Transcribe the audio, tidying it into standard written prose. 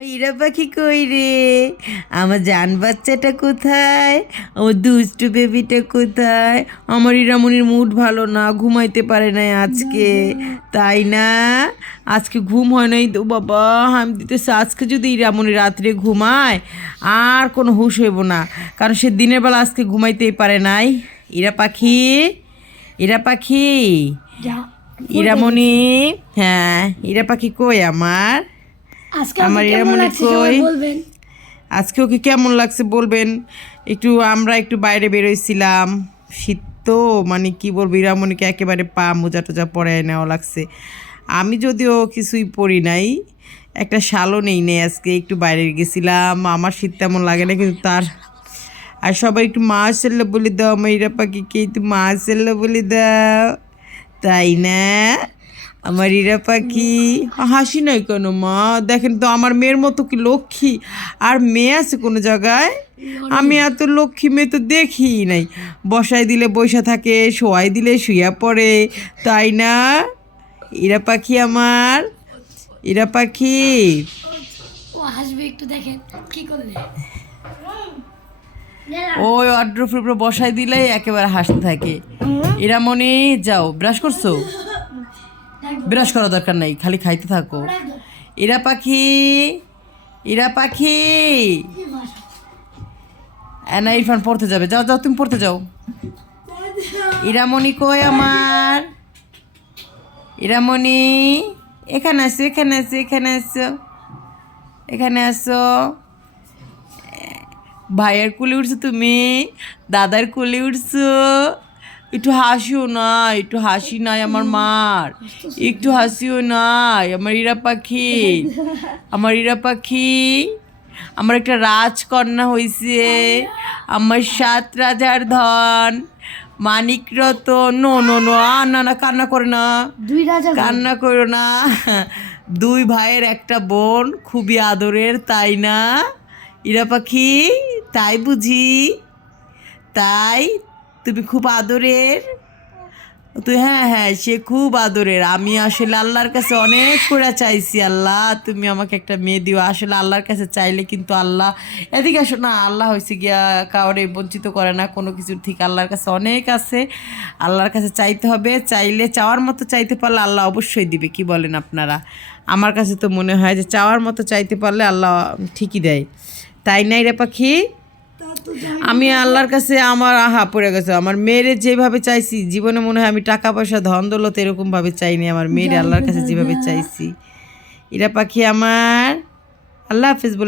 ইরা পাখি কই রে? আমার জান বাচ্চাটা কোথায়? আমার দুষ্টু বেবিটা কোথায়? আমার ইরামনির মুড ভালো না, ঘুমাইতে পারে নাই আজকে, তাই না? আজকে ঘুম হয় নাই তো বাবা। আমি দিতেছি আজকে যদি ইরামনি রাত্রে ঘুমায় আর কোনো হুঁশ হইব না, কারণ সে দিনের বেলা আজকে ঘুমাইতেই পারে নাই। ইরা পাখি, ইরা পাখি, ইরামনি, হ্যাঁ ইরা পাখি কই আমার? আমার ইরামনি কই? আজকে ওকে কেমন লাগছে বলবেন একটু। আমরা একটু বাইরে বেরোইছিলাম, শীত তো মানে কি বলবো, ইরামনিকে একেবারে পা মোজা টোজা পরায় নেওয়া লাগছে। আমি যদিও কিছুই পরি নাই, একটা শালও নেই নেই, আজকে একটু বাইরে গেছিলাম। আমার শীত তেমন লাগে না, কিন্তু তার আর সবাই একটু মাশাআল্লাহ বলে দাও আমার ইরা পাখিকে, একটু মাশাআল্লাহ বলে দাও, তাই না? আমার ইরা পাখি হাসি নাই কেন মা? দেখেন তো আমার মেয়ের মতো কি লক্ষ্মী আর মেয়ে আছে কোনো জায়গায়? আমি এত লক্ষ্মী মেয়ে তো দেখি নাই। বসাই দিলে বসে থাকে, শোয়াই দিলে শুইয়া পড়ে, তাই না? ইরা পাখি আমার, ইরা পাখি। হাসবে একটু, দেখেন কি করলে। ওই অড্রফের উপরে বসাই দিলেই একেবারে হাসতে থাকে। ইরামনি যাও, ব্রাশ করছো? ব্রাশ করা দরকার নাই, খালি খাইতে থাকো। ইরা পাখি, ইরা পাখি। না ইরফান পড়তে যাবে, যাও যাও তুমি পড়তে যাও। ইরামনি কই আমার? ইরামনি এখানে আসো, এখানে আসো, এখানে আসো, এখানে আসো। ভাইয়ের কোলে উঠছো তুমি, দাদার কোলে উঠছো, একটু হাসিও না, একটু হাসি নাই আমার মার, একটু হাসিও নাই আমার ইরা পাখি, আমার ইরা পাখি। আমার একটা রাজকন্যা হয়েছে, আমার 7 রাজার ধন, মানিক রতন। নো নো নো, না না, কান্না করে না, কান্না করো না। 2 ভাইয়ের একটা বোন, খুবই আদরের, তাই না ইরা পাখি? তাই বুঝি? তাই তুমি খুব আদরের তো? হ্যাঁ হ্যাঁ, সে খুব আদরের। আমি আসলে আল্লাহর কাছে অনেক করে চাইছি, আল্লাহ তুমি আমাকে একটা মেয়ে দিও। আসলে আল্লাহর কাছে চাইলে কিন্তু আল্লাহ, এদিকে আসো না, আল্লাহ হয়েছে গিয়া কাউরে বঞ্চিত করে না কোনো কিছুর থেকে। আল্লাহর কাছে অনেক আছে, আল্লাহর কাছে চাইতে হবে। চাইলে, চাওয়ার মতো চাইতে পারলে আল্লাহ অবশ্যই দিবে। কি বলেন আপনারা? আমার কাছে তো মনে হয় যে চাওয়ার মতো চাইতে পারলে আল্লাহ ঠিকই দেয়, তাই না রে পাখি? আমি আল্লাহর কাছে আমার পড়ে গেছে। আমার মেয়েরে যেভাবে চাইছি জীবনে, মনে হয় আমি টাকা পয়সা ধন দৌলত এরকমভাবে চাইনি। আমার মেয়েরে আল্লাহর কাছে যেভাবে চাইছি। ইরা পাখি আমার, আল্লাহ হাফেজ বলে